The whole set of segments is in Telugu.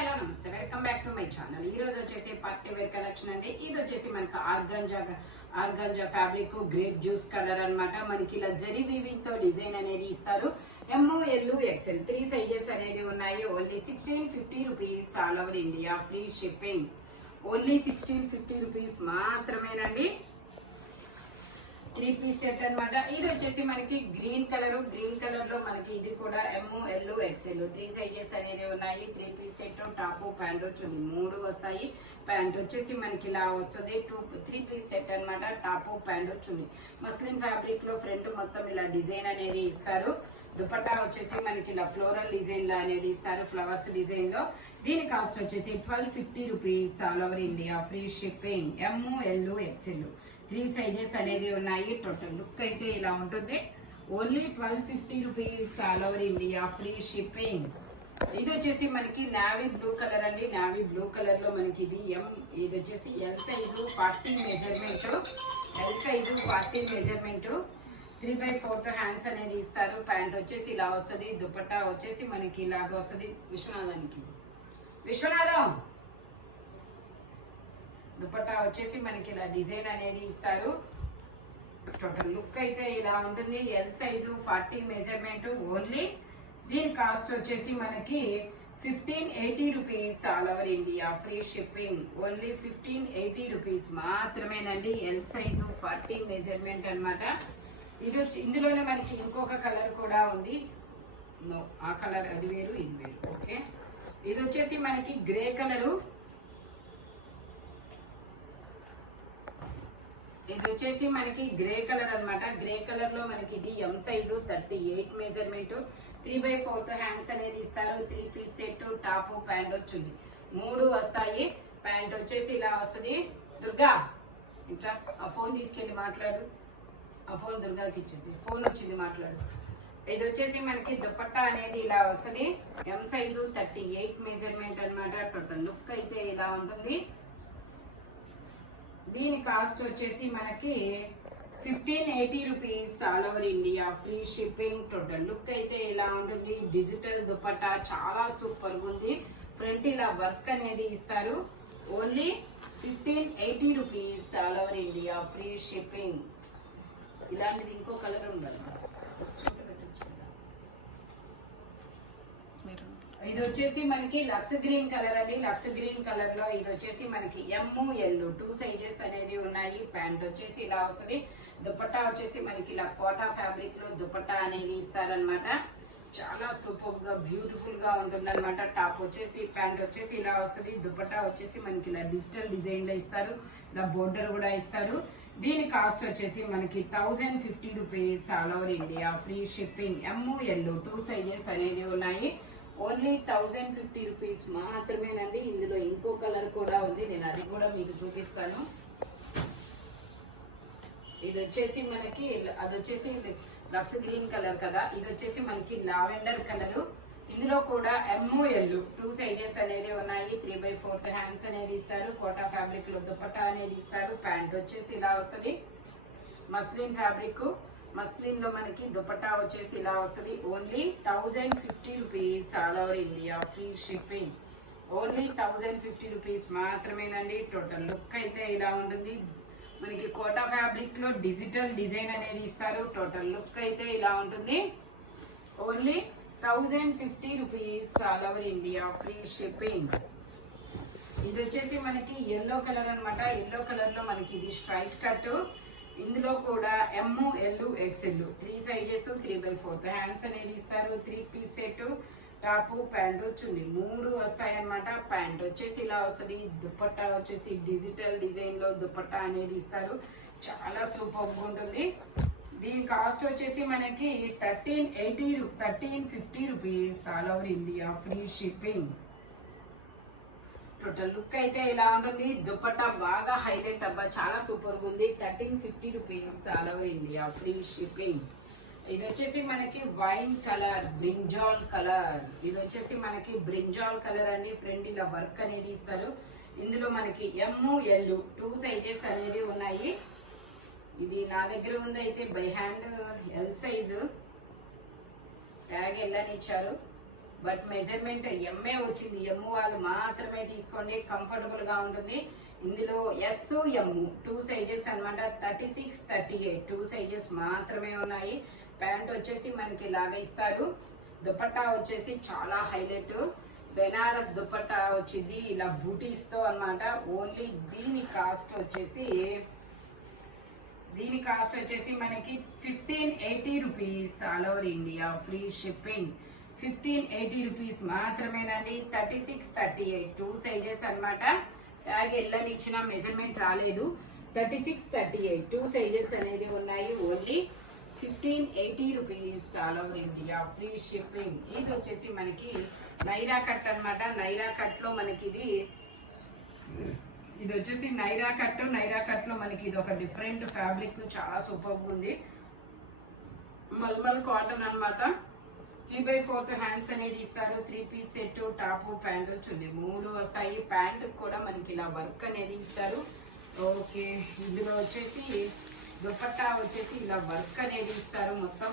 హలో నమస్తే, welcome back to my channel. ఈ రోజు వచ్చేసి పార్టీ వేర్ కలెక్షన్ అండి. ఇది వచ్చేసి మనకి organza fabric grape juice colour అన్నమాట. మనకి ఇలా జరీ వీవింగ్ తో డిజైన్ అనేది ఇస్తారు. ML XL 3 సైజెస్ అనేది ఉన్నాయి. Only 1650 rupees all over India, free shipping. Only 1650 rupees మాత్రమేనండి. 3 పీస్ సెట్ అన్నమాట. ఇది వచ్చేసి మనకి గ్రీన్ కలర్ లో మనకి ఇది కూడా ML XL 3 సైజెస్ అనేది ఉన్నాయి. 3 పీస్ సెట్, టాప్ ప్యాంట్ చున్నీ 3 వస్తాయి. ప్యాంట్ వచ్చేసి మనకి ఇలా వస్తుంది. 3 పీస్ సెట్ అన్నమాట. టాప్ ప్యాంట్ చున్నీ మస్లిన్ ఫ్యాబ్రిక్ లో ఫ్రంట్ మొత్తం ఇలా డిజైన్ అనేది ఇస్తారు. దుపట్టా వచ్చేసి మనకి ఇలా ఫ్లోరల్ డిజైన్ లో అనేది ఇస్తారు, ఫ్లవర్స్ డిజైన్ లో. దీని కాస్ట్ వచ్చేసి 1250 rupees all over India, free shipping. ML XL 3 sizes అనేది ఉన్నాయి. టోటల్ లుక్ అయితే ఇలా ఉంటుంది. Only 1250 rupees all over India, free shipping. ఇది వచ్చేసి మనకి నావీ బ్లూ కలర్ అండి. నావీ బ్లూ కలర్ లో మనకి ఇది వచ్చేసి L size 40 measurement. L size 40 measurement. 3/4 hands అనేది ఇస్తారు. ప్యాంట్ వచ్చేసి ఇలా వస్తుంది. దుపట్టా వచ్చేసి మనకి ఇలాగ వస్తుంది. విశ్వనాథం దుపట్టా వచ్చేసి మనకి ఇలా డిజైన్ అనేది ఇస్తారు. టోటల్ లుక్ అయితే ఇలా ఉంటుంది. L size 40 measurement. ఓన్లీ దీని కాస్ట్ వచ్చేసి మనకి 1580 rupees all over India, free shipping. Only 1580 rupees మాత్రమేనండి. ఎల్ సైజు 40 మెజర్మెంట్ అన్నమాట. ఇది వచ్చి ఇందులోనే మనకి ఇంకొక కలర్ కూడా ఉంది. ఆ కలర్ అది వేరు, ఇది వేరు. ఓకే, ఇది వచ్చేసి మనకి గ్రే కలరు. ఇది వచ్చేసి మనకి గ్రే కలర్ అన్నమాట. గ్రే కలర్ లో మనకి ఇది M సైజు 38 మెజర్మెంట్. 3/4 హ్యాండ్స్ అనేది ఇస్తారు. 3 పీస్ సెట్, టాప్ ప్యాంట్ వచ్చింది 3 వస్తాయి. ప్యాంట్ వచ్చేసి ఇలా వస్తుంది. దుర్గా ఇట్లా ఆ ఫోన్ తీసుకెళ్ళి మాట్లాడు. ఆ ఫోన్ దుర్గాకి ఇచ్చేసి, ఫోన్ వచ్చింది మాట్లాడు. ఇది వచ్చేసి మనకి దుపట్టా అనేది ఇలా వస్తుంది. M సైజు 38 మెజర్మెంట్ అన్నమాట. టోటల్ లుక్ అయితే ఇలా ఉంటుంది. దీని కాస్ట్ వచ్చేసి మనకి 1580 rupees all over India, free shipping. Total look అయితే ఇలా ఉంటుంది. డిజిటల్ దుపట్టా చాలా సూపర్ గా ఉంది. ఫ్రంట్ ఇలా వర్క్ అనేది ఇస్తారు. Only 1580 rupees all over India, free shipping. ఇలాంటిది ఇంకో కలర్ ఉండాలి. ఇది వచ్చేసి మనకి లక్స్ గ్రీన్ కలర్ అండి. లక్స్ గ్రీన్ కలర్ లో ఇది వచ్చేసి మనకి ML 2 సైజెస్ అనేది ఉన్నాయి. ప్యాంట్ వచ్చేసి ఇలా వస్తుంది. దుపట్టా వచ్చేసి మనకి ఇలా కోటా ఫ్యాబ్రిక్ లో దుపట్టా అనేది ఇస్తారనమాట. చాలా సూపర్ గా బ్యూటిఫుల్ గా ఉంటుంది అనమాట. టాప్ వచ్చేసి ప్యాంట్ వచ్చేసి ఇలా వస్తుంది. దుపట్టా వచ్చేసి మనకి ఇలా డిజిటల్ డిజైన్ లో ఇస్తారు. ఇలా బోర్డర్ కూడా ఇస్తారు. దీని కాస్ట్ వచ్చేసి మనకి 1050 rupees all over India, free shipping. ML 2 sizes అనేది ఉన్నాయి. ఓన్లీ 1050 రూపీస్ మాత్రమేనండి. ఇందులో ఇంకో కలర్ కూడా ఉంది, నేను అది కూడా మీకు చూపిస్తాను. ఇది వచ్చేసి మనకి అది వచ్చేసి లక్స్ గ్రీన్ కలర్ కదా. ఇది వచ్చేసి మనకి లావెండర్ కలర్. ఇందులో కూడా ML 2 సైజెస్ అనేది ఉన్నాయి. 3/4 హ్యాండ్స్ అనేది ఇస్తారు. కోటా ఫ్యాబ్రిక్ లో దుపట్టా అనేది ఇస్తారు. ప్యాంట్ వచ్చేసి ఇలా వస్తుంది. మస్లిన్ ఫ్యాబ్రిక్, మస్లిన్ లో మనకి దుపట్టా వచ్చేసి ఇలా వస్తుంది. Only 1050 rupees all over India, free shipping. Only 1050 rupees మాత్రమేనండి. టోటల్ లుక్ అయితే ఇలా ఉంటుంది. మనకి కోటా ఫ్యాబ్రిక్ లో డిజిటల్ డిజైన్ అనేది ఇస్తారు. టోటల్ లుక్ అయితే ఇలా ఉంటుంది. Only 1050 rupees all over India, free shipping. ఇది వచ్చేసి మనకి ఎల్లో కలర్ అన్నమాట. ఎల్లో కలర్ లో మనకి ఇది స్ట్రైట్ కట్. ఇందులో కూడా ML XL 3 సైజెస్, 3/4 హ్యాండ్స్ అనేది ఇస్తారు. 3 పీస్ సెట్, టాప్ ప్యాంట్ చున్నీ 3 వస్తాయి అన్నమాట. ప్యాంట్ వచ్చేసి ఇలా వస్తుంది. దుపట్టా వచ్చేసి డిజిటల్ డిజైన్ లో దుపట్టా అనేది ఇస్తారు. చాలా సూపర్ గా ఉంటుంది. దీని కాస్ట్ వచ్చేసి మనకి 1350 rupees all over India, free shipping. Total look అయితే ఇలా ఉంటుంది. దుపట్టా బాగా హైలైట్ అబ్బా, చాలా సూపర్ గా ఉంది. 1350 rupees all over India, free shipping. ఇది వచ్చేసి మనకి వైన్ కలర్, బ్రింజాల్ కలర్. ఇది వచ్చేసి మనకి బ్రింజాల్ కలర్ అండి. ఫ్రంట్ ఇలా వర్క్ అనేది ఇస్తారు. ఇందులో మనకి ML 2 సైజెస్ అనేది ఉన్నాయి. ఇది నా దగ్గర ఉంది అయితే by hand L size. Tag L అని ఇచ్చారు. బట్ మెజర్మెంట్ ఎంఏ వచ్చింది. ఎమ్ వాళ్ళు మాత్రమే తీసుకోండి, కంఫర్టబుల్ గా ఉంటుంది. ఇందులో ఎస్ ఎమ్ 2 సైజెస్ అన్నమాట. 36, 38 2 సైజెస్ మాత్రమే ఉన్నాయి. ప్యాంట్ వచ్చేసి మనకి ఇలాగ ఇస్తారు. దుపట్టా వచ్చేసి చాలా హైలైట్ బెనారస్ దుపట్టా వచ్చింది ఇలా బూటీస్ తో అన్నమాట. ఓన్లీ దీని కాస్ట్ వచ్చేసి మనకి 1580 rupees. All over India free shipping. 1580 rupees మాత్రమేనండి. 36, 38 2 సైజెస్ అన్నమాట. అలాగే ఎల్లని ఇచ్చిన మెజర్మెంట్ రాలేదు. 36, 38 2 సైజెస్ అనేది ఉన్నాయి. Only 1580 rupees. All over India free shipping. ఇది వచ్చేసి మనకి నైరా కట్ అన్నమాట. నైరా కట్ లో మనకి ఇది వచ్చేసి నైరా కట్ లో మనకి ఇది ఒక డిఫరెంట్ ఫ్యాబ్రిక్, చాలా సూపర్ ఉంది. మల్మల్ కాటన్ అన్నమాట. 3/4 హ్యాండ్స్ అనేది ఇస్తారు. 3 పీస్ సెట్, టాప్, ప్యాంటు, చున్నీ 3 వస్తాయి. ప్యాంట్ కూడా మనకి ఇలా వర్క్ అనేది ఇస్తారు. ఓకే, ఇందులో వచ్చేసి దుపట్టా వచ్చేసి ఇలా వర్క్ అనేది ఇస్తారు. మొత్తం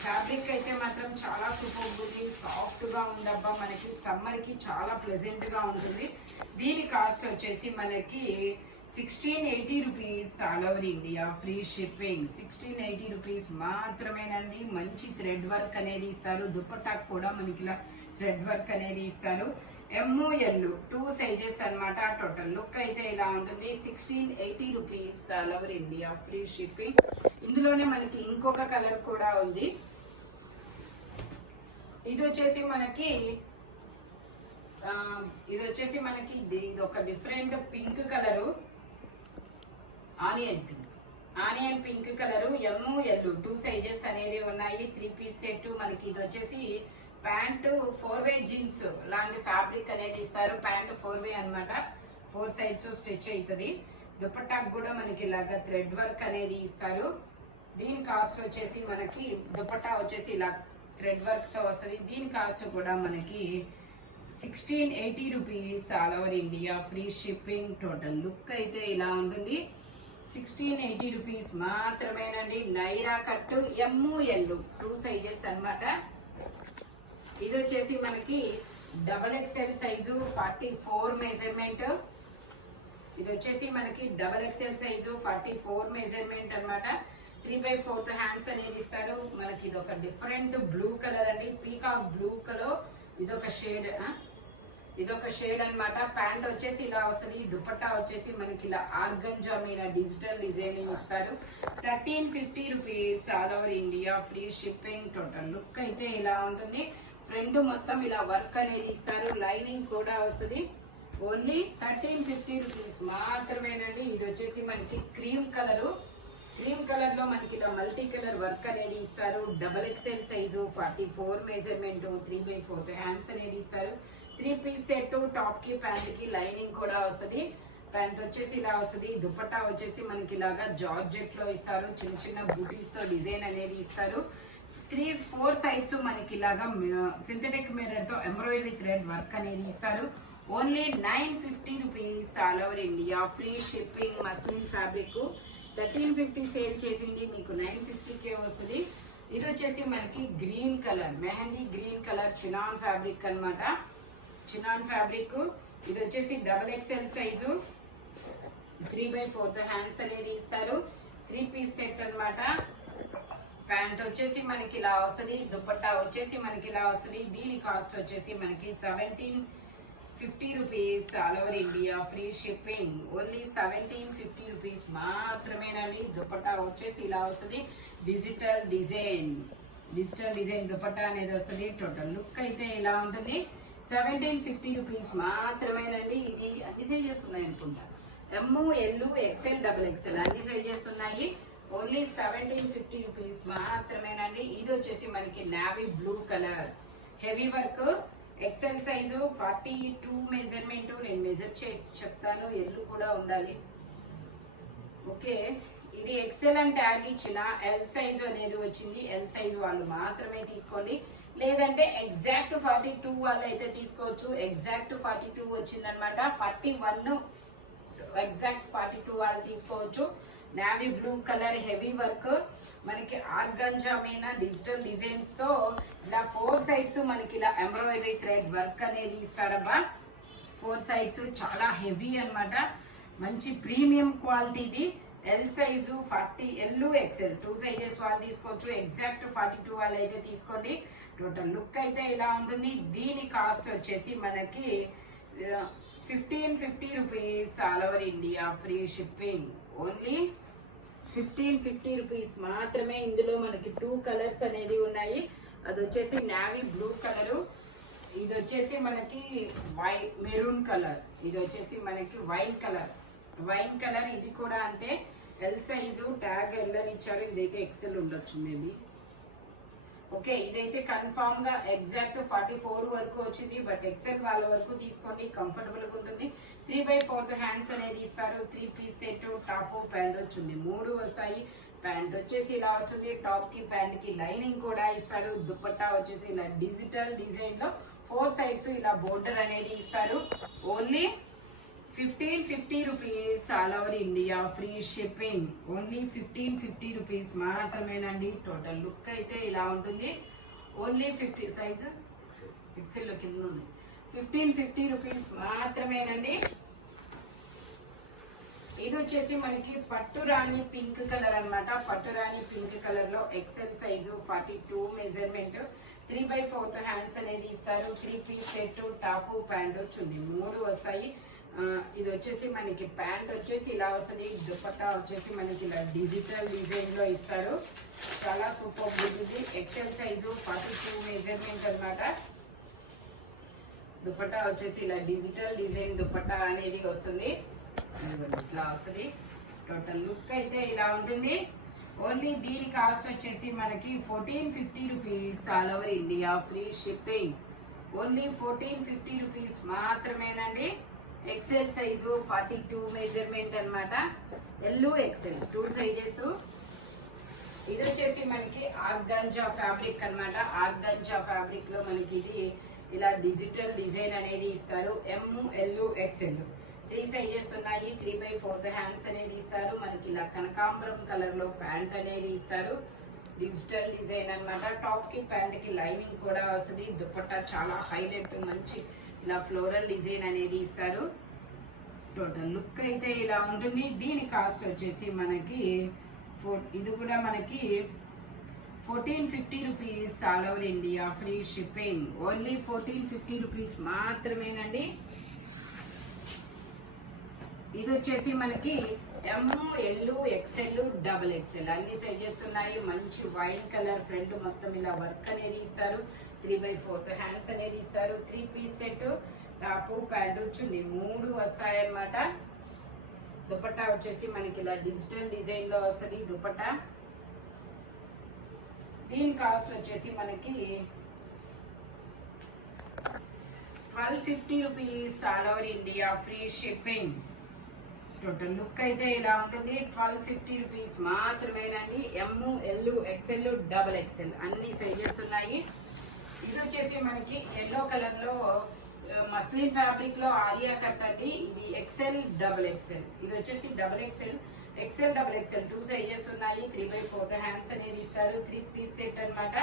ఫ్యాబ్రిక్ అయితే మాత్రం చాలా సూపర్ ఉంది. సాఫ్ట్ గా ఉండబ్బా, మనకి సమ్మర్ కి చాలా ప్లెజెంట్ గా ఉంటుంది. దీని కాస్ట్ వచ్చేసి మనకి 1680 rupees. All over India free shipping. 1680 rupees మాత్రమేనండి. మంచి థ్రెడ్ వర్క్ అనేది ఇస్తారు. దుపట్టా కూడా మనకి ఇలా థ్రెడ్ వర్క్ అనేది ఇస్తారు. ML 2 సైజెస్ అన్నమాట. టోటల్ లుక్ అయితే ఇలా ఉంటుంది. 1680 rupees. All over India free shipping. ఇందులోనే మనకి ఇంకొక కలర్ కూడా ఉంది. ఇది వచ్చేసి మనకి ఇది ఒక different pink colour, onion pink colour. ML 2 sizes అనేది ఉన్నాయి. 3 పీస్ సెట్. మనకి ఇది వచ్చేసి ప్యాంటు 4-way జీన్స్ లాంటి ఫ్యాబ్రిక్ అనేది ఇస్తారు. ప్యాంటు 4-way అన్నమాట. 4 సైడ్స్ స్టిచ్ అవుతుంది. దుపట్టాకు కూడా మనకి ఇలాగా థ్రెడ్ వర్క్ అనేది ఇస్తారు. దీని కాస్ట్ వచ్చేసి మనకి దుపట్టా వచ్చేసి ఇలా థ్రెడ్ వర్క్ తో వస్తుంది. దీని కాస్ట్ కూడా మనకి 1680 rupees. All over India free shipping. Total look అయితే ఇలా ఉంటుంది. 1680 రూపీస్ మాత్రమేనండి. నైరా కట్టు ML 2 సైజెస్ అన్నమాట. ఇది వచ్చేసి మనకి XXL సైజు 44 మెజర్మెంట్. ఇది వచ్చేసి మనకి XXL సైజు 44 మెజర్మెంట్ అన్నమాట. 3/4 హ్యాండ్స్ అనేది ఇస్తారు. మనకి ఇది ఒక డిఫరెంట్ బ్లూ కలర్ అండి, పీకాక్ బ్లూ కలర్. ఇదొక షేడ్ అన్నమాట. ప్యాంట్ వచ్చేసి ఇలా వస్తుంది. దుపట్టా వచ్చేసి మనకి ఇలా ఆర్గంజా మీద డిజిటల్ డిజైనింగ్ ఇస్తారు. 1350 rupees. All over India free shipping. Total look అయితే ఇలా ఉంటుంది. ఫ్రంట్ మొత్తం ఇలా వర్క్ అనేది ఇస్తారు. లైనింగ్ కూడా వస్తుంది. ఓన్లీ 1350 రూపీస్ మాత్రమేనండి. ఇది వచ్చేసి మనకి క్రీమ్ కలర్ లో మనకి ఇలా మల్టీ కలర్ వర్క్ అనేది ఇస్తారు. XXL size 44 measurement. 3/4 హ్యాండ్స్ అనేది ఇస్తారు. 3 పీస్ సెట్. టాప్ కి ప్యాంట్ కి లైనింగ్ కూడా వస్తుంది. ప్యాంట్ వచ్చేసి ఇలా వస్తుంది. దుపట్టా వచ్చేసి మనకి ఇలాగా జార్జెట్ లో ఇస్తారు. చిన్న చిన్న బూటీస్ తో డిజైన్ అనేది ఇస్తారు. 3-4 సైడ్స్ మనకి ఇలాగా సింథటిక్ మిర్రర్ తో ఎంబ్రాయిడరీ థ్రెడ్ వర్క్ అనేది ఇస్తారు. Only 950 rupees. All over India free shipping. Muslin fabric 1350 sale చేసింది, మీకు 950కే వస్తుంది. ఇది వచ్చేసి మనకి green colour, mehndi green colour chinon fabric అన్నమాట. Chinon fabric. ఇది వచ్చేసి XXL సైజు 3/4 హ్యాండ్స్ అనేది ఇస్తారు. 3 పీస్ సెట్ అన్నమాట. ప్యాంట్ వచ్చేసి మనకి ఇలా వస్తుంది. దుపట్టా వచ్చేసి మనకి ఇలా వస్తుంది. దీని కాస్ట్ వచ్చేసి మనకి 1750 rupees. All over India free shipping. Only 1750 rupees మాత్రమేనండి. దుపట్టా వచ్చేసి ఇలా వస్తుంది. డిజిటల్ డిజైన్ దుపట్టా అనేది వస్తుంది. టోటల్ లుక్ అయితే ఇలా ఉంటుంది. 1750 రూపీస్ మాత్రమేనండి. ఇది అన్ని సైజెస్ ఉన్నాయి అనుకుంటా. ML XL XXL అన్ని సైజెస్ ఉన్నాయి. ఓన్లీ 1750 రూపీస్ మాత్రమేనండి. ఇది వచ్చేసి మనకి navy blue colour heavy work. XL size 42 measurement. నేను మెజర్ చేసి చెప్తాను. ఎల్లు కూడా ఉండాలి. ఓకే, ఇది XL అని ట్యాగ్ ఇచ్చిన ఎల్ సైజు అనేది వచ్చింది. ఎల్ సైజు వాళ్ళు మాత్రమే తీసుకోండి, లేదంటే ఎగ్జాక్ట్ 42 వాళ్ళు అయితే తీసుకోవచ్చు. ఎగ్జాక్ట్ 42 వచ్చిందనమాట. 41 ఎగ్జాక్ట్ 42 వాళ్ళు తీసుకోవచ్చు. Navy blue colour heavy work మనకి ఆర్గంజా మీద డిజిటల్ డిజైన్స్ తో ఇలా 4 సైడ్స్ మనకి ఇలా ఎంబ్రాయిడరీ థ్రెడ్ వర్క్ అనేది ఇస్తారబ్బా. 4 సైడ్స్ చాలా హెవీ అన్నమాట. మంచి ప్రీమియం క్వాలిటీది. L size 40, L XL 2 sizes వాళ్ళు తీసుకోవచ్చు. ఎగ్జాక్ట్ 42 వాళ్ళు అయితే తీసుకోండి. టోటల్ లుక్ అయితే ఇలా ఉంటుంది. దీని కాస్ట్ వచ్చేసి మనకి 1550 rupees all over India, free shipping. Only 1550 rupees మాత్రమే. ఇందులో మనకి 2 కలర్స్ అనేది ఉన్నాయి. అది వచ్చేసి నావీ బ్లూ కలరు, ఇది వచ్చేసి మనకి మెరూన్ కలర్, ఇది వచ్చేసి మనకి వైన్ కలర్. ఇది కూడా అంతే. ఎల్ సైజు ట్యాగ్ ఎల్ అని ఇచ్చారు. ఇదైతే ఎక్సెల్ ఉండొచ్చు మేబీ. ఓకే, ఇదైతే కన్ఫామ్ గా ఎగ్జాక్ట్ 44 వరకు వచ్చింది. బట్ ఎక్సెల్ వాళ్ళ వరకు తీసుకోండి, కంఫర్టబుల్ గా ఉంటుంది. 3/4 హ్యాండ్స్ అనేది ఇస్తారు. 3 పీస్ సెట్, టాప్ ప్యాంట్ వచ్చింది. 3 వస్తాయి. ప్యాంట్ వచ్చేసి ఇలా వస్తుంది. టాప్ కి ప్యాంట్ కి లైనింగ్ కూడా ఇస్తారు. దుపట్టా వచ్చేసి ఇలా డిజిటల్ డిజైన్ లో 4 సైడ్స్ ఇలా బోర్డర్ అనేది ఇస్తారు. Only 1550 rupees all over India, free shipping. Only 1550 rupees మాత్రమేనండి. టోటల్ లుక్ అయితే ఇలా ఉంటుంది. ఓన్లీ 50 సైజ్ ఎక్సెల్ లో కింద ఉంది. 1550 రూపీస్ మాత్రమేనండి. ఇది వచ్చేసి మనకి పట్టు రాణి పింక్ కలర్ అన్నమాట. పట్టు రాణి పింక్ కలర్ లో ఎక్సెల్ సైజు 42 మెజర్మెంట్, 3/4 హ్యాండ్స్ అనేది ఇస్తారు. 3 పీస్ సెట్, టాప్ ప్యాంట్ వచ్చింది. 3 వస్తాయి. ఇది వచ్చేసి మనకి ప్యాంట్ వచ్చేసి ఇలా వస్తుంది. దుపట్టా వచ్చేసి మనకి ఇలా డిజిటల్ డిజైన్ లో ఇస్తారు. చాలా సూపర్ ఉంటుంది. ఎక్సెల్ సైజు 42 మెజర్మెంట్ అన్నమాట. దుపట్టా వచ్చేసి ఇలా డిజిటల్ డిజైన్ దుపట్టా అనేది వస్తుంది. ఇట్లా వస్తుంది. టోటల్ లుక్ అయితే ఇలా ఉంటుంది. ఓన్లీ దీని కాస్ట్ వచ్చేసి మనకి 1450 rupees all over India, free shipping. Only 1450 rupees మాత్రమేనండి. ఎక్సెల్ సైజు 42 మెజర్మెంట్ అన్నమాట. L XL 2 sizes. ఇది వచ్చేసి మనకి ఆర్గంజా ఫ్యాబ్రిక్ అన్నమాట. ఆర్గంజా ఫ్యాబ్రిక్ లో మనకి ఇది ఇలా డిజిటల్ డిజైన్ అనేది ఇస్తారు. ఎమ్, ఎల్, ఎక్సెల్ 3 సైజెస్ ఉన్నాయి. 3/4 హ్యాండ్స్ అనేది ఇస్తారు. మనకి ఇలా కనకాంబరం కలర్ లో ప్యాంట్ అనేది ఇస్తారు. డిజిటల్ డిజైన్ అన్నమాట. టాప్ కి ప్యాంట్ కి లైనింగ్ కూడా వస్తుంది. దుపట్టా చాలా హైలైట్, మంచి ఇలా ఫ్లోరల్ డిజైన్ అనేది ఇస్తారు. టోటల్ లుక్ అయితే ఇలా ఉంటుంది. దీని కాస్ట్ వచ్చేసి మనకి ఇది కూడా మనకి 1450 rupees all over India, free shipping. Only 1450 rupees మాత్రమేనండి. ఇది వచ్చేసి మనకి M, L, XL, double XL అన్ని సైజెస్ ఉన్నాయి. మంచి వైన్ కలర్ ఫ్రంట్ మొత్తం ఇలా వర్క్ అనేది ఇస్తారు. 3/4 హ్యాండ్స్ అనేది ఇస్తారు. 3 పీస్ సెట్, టాప్ ప్యాంట్ చున్నీ 3 వస్తాయన్నమాట. దుపట్టా వచ్చేసి మనకి ఇలా డిజిటల్ డిజైన్ లో వస్తుంది దుపట్టా. దీని కాస్ట్ వచ్చేసి మనకి 1250 rupees all over India, free shipping. Total look అయితే ఇలా ఉంటుంది. 1250 రూపీస్ మాత్రమేనండి. ఎమ్, ఎల్, ఎక్సెల్, డబుల్ ఎక్సెల్ అన్ని సైజెస్ ఉన్నాయి. ఇది వచ్చేసి మనకి ఎల్లో కలర్ లో మస్లిన్ ఫ్యాబ్రిక్ లో ఆలియా కట్ అండి. ఇది ఎక్సెల్, డబుల్ ఎక్సెల్. ఇది వచ్చేసి double XL, double XL 2 sizes ఉన్నాయి. 3/4 హ్యాండ్స్ అనేది ఇస్తారు. 3 పీస్ సెట్ అన్నమాట.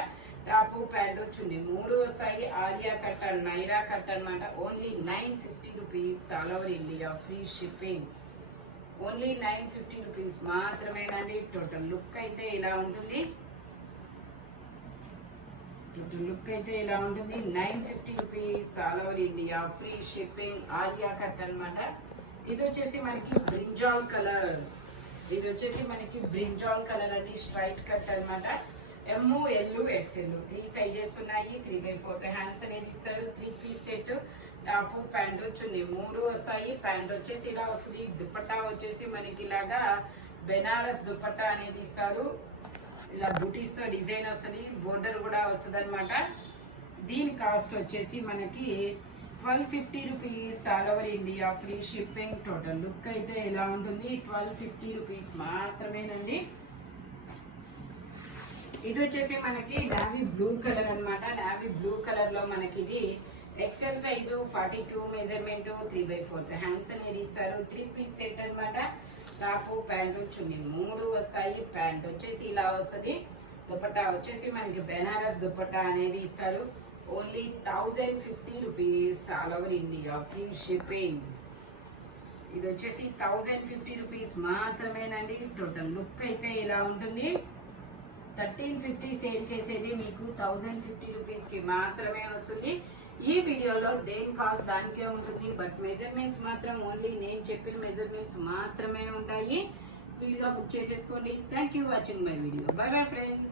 టాప్ ప్యాంట్ వచ్చింది. 3 వస్తాయి. Alia cut and Naira cut అన్నమాట. Only 950 rupees all over India, free shipping. Only 950 rupees మాత్రమేనండి. టోటల్ లుక్ అయితే ఇలా ఉంటుంది. 950 rupees all over India, free shipping. Alia cut అన్నమాట. ఇది వచ్చేసి మనకి బ్రింజాల్ కలర్. అండి. స్ట్రైట్ కట్ అన్నమాట. ఎమ్, ఎల్, ఎక్సెల్ 3 సైజెస్ ఉన్నాయి. 3/4 హ్యాండ్స్ అనేది ఇస్తారు. 3 పీస్ సెట్, టాప్ ప్యాంట్ చున్నీ 3 వస్తాయి. ప్యాంట్ వచ్చేసి ఇలా వస్తుంది. దుపట్టా వచ్చేసి మనకి ఇలాగా బెనారస్ దుపట్టా అనేది ఇస్తారు. ఇలా బూటీస్ తో డిజైన్ వస్తుంది. బోర్డర్ కూడా వస్తుంది అనమాట. దీని కాస్ట్ వచ్చేసి మనకి 1250 rupees all over India, free shipping. Total look అయితే ఇలా ఉంటుంది. 1250 రూపీస్ మాత్రమేనండి. ఇది వచ్చేసి మనకి నావీ బ్లూ కలర్ అన్నమాట. నావీ బ్లూ కలర్ లో మనకి ఇది ఎక్సెల్ సైజు 42 మెజర్మెంట్, 3/4 హ్యాండ్స్ అనేది ఇస్తారు. 3 పీస్ సెట్ అన్నమాట. టాపు ప్యాంటు చున్నీ 3 వస్తాయి. ప్యాంట్ వచ్చేసి ఇలా వస్తుంది. దుపట్టా వచ్చేసి మనకి బెనారస్ దుపట్టా అనేది ఇస్తారు. Only 1050 rupees, all over India free shipping. ఇది వచ్చేసి 1050 రూపీస్ మాత్రమేనండి. టోటల్ లుక్ అయితే ఇలా ఉంటుంది. 1350 సేల్ చేసేది మీకు 1050 రూపీస్ కి మాత్రమే వస్తుంది. ఈ వీడియోలో దేని కాస్ట్ దానికే ఉంటుంది. బట్ మెజర్మెంట్స్ మాత్రం ఓన్లీ నేను చెప్పిన మెజర్మెంట్స్ మాత్రమే ఉంటాయి. స్పీడ్ గా బుక్ చేసేసుకోండి. Thank you watching my video. By bye friends.